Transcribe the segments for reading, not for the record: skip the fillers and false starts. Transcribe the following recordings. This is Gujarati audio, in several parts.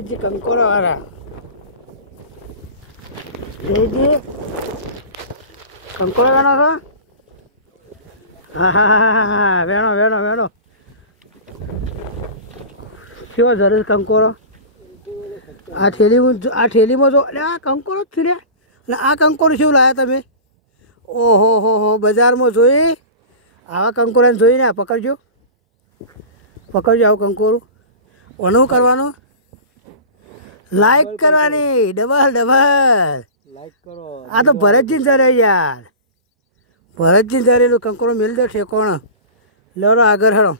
જયજી કંકોરો વાળા જયજી કંકોરો વેણો છો? હા વેણો વેણો વેણો કેવો જરૂર કંકોરો આ ઠેલીમાં જો અરે આ કંકોરો જ છે અને આ કંકોરો શું લાવ્યા તમે? ઓહો હો બજારમાં જોઈ આવા કંકોરાને જોઈને પકડજો આવું કંકોરું. ઓનું કરવાનું લાઈક કરવાની ડબલ લાઈક કરો. આ તો ભરતજી ધરે યાર ભરતજી ધરેલું કંકોરો મિલ દે ઠેકોણ. લેવડો આગળ હેડો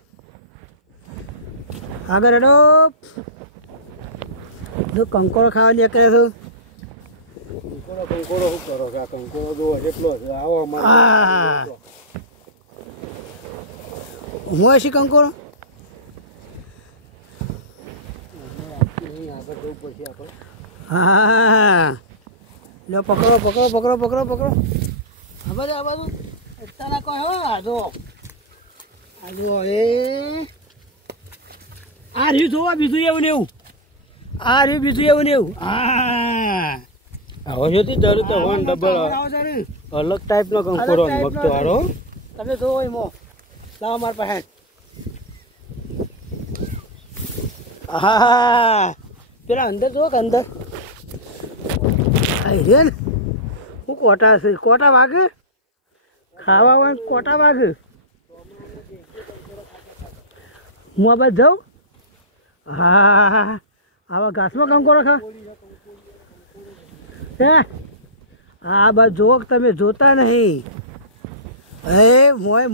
જો કંકોરો ખાવા નીકળે છો. કંકોરો શું કરો કે આ કંકોરો જો એટલો છે આવો હું હશી કંકોરો હા લો પકડો આ બાજુ એટલા નાખો હો. આજો એ આ રહ્યું જોવા બીજું એવું ને એવું હા આવો છે જરૂર તો વન ડબલ અલગ ટાઈપનો કંકોરો મગતો હારો તમે જોવો એમો લાવો મારા પાસે. હા પેલા અંદર જુઓ કે અંદર રે ને હું કોટા વાગે ખાવા હોય કોટા વાગે. હું આ બાજુ જાઉં. હા આવા ઘાસમાં કંકોરો ખા હે આ બાજુ જુઓ તમે જોતા નહીં. હે મોય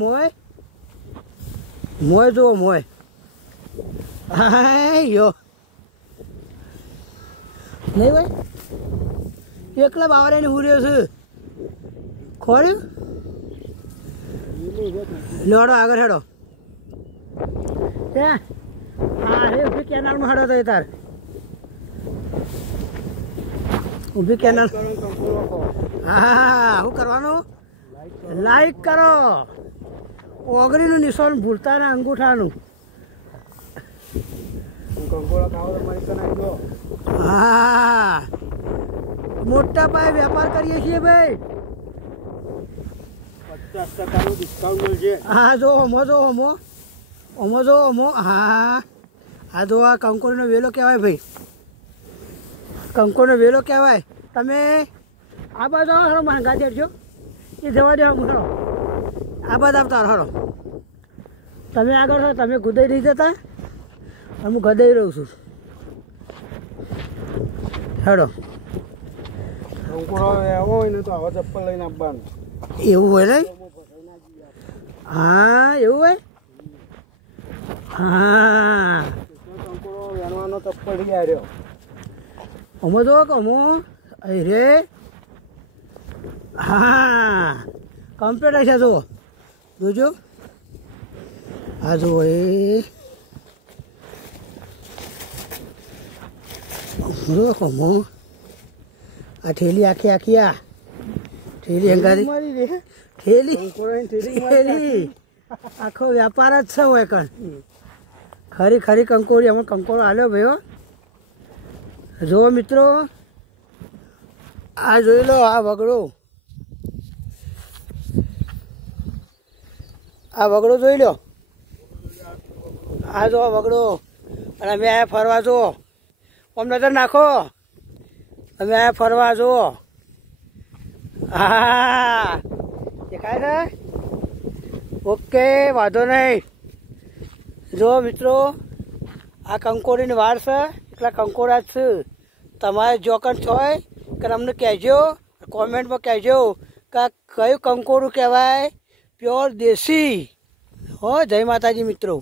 જુઓ મોય. હા યો નહીં ભાઈ એકલા બાવરે ને હુર્યો છે ખોર્યું. લોડો આગળ હેડો હા રે ઊભી કેનાલમાં હેડો તો તાર ઊભી કેનાલ. હા શું કરવાનું? લાઈક કરો. ઓગળીનું નિશાન ભૂલતા ને અંગૂઠાનું. હા મોટા પાયે વેપાર કરીએ છીએ ભાઈ. 50% ડિસ્કાઉન્ટ મળશે. હા જો હમો હા આ જો આ કંકોરનો વેલો કહેવાય ભાઈ. કંકોરનો વેલો કહેવાય. તમે આ બાજુ હરો માંગા દેજો એ જવા દેવા હરો આ બાજુ આવતા હરો. તમે આગળ હો તમે ગુદાઈ રહી જતા હું ગદાઈ રહું છું. હેડો કંકોરો એવો હોય ને તો આવા ચપ્પલ લઈને આપવાનું. એવું હોય ને? હા એવું હોય. હા કંકોરો વેણવાનો ચપ્પલ રી આવ્યો. અમો જો કે અમો રે હા કમ્પ્લીટ હશે જુઓ જોજો. આ જુઓ એ અમો આ ઠેલી આખી આ ઠેલી અંગારી ઠેલી આખો વ્યાપાર જ છે હોય કણ. ખરી કંકોરી અમે કંકોરો આલ્યો ભાઈઓ. જુઓ મિત્રો આ જોઈ લો આ વગડો જોઈ લો. આ જો વગડો અને અમે આ ફરવા જુઓ આમ નજર નાખો. અમે આ ફરવા જુઓ. હા દેખાય છે. ઓકે વાંધો નહીં. જો મિત્રો આ કંકોરીની વાર છે એટલા કંકોરા જ છે. તમારે જોકન હોય કે અમને કહેજો કોમેન્ટમાં કહેજો કે કયું કંકોરું કહેવાય પ્યોર દેશી. હો જય માતાજી મિત્રો.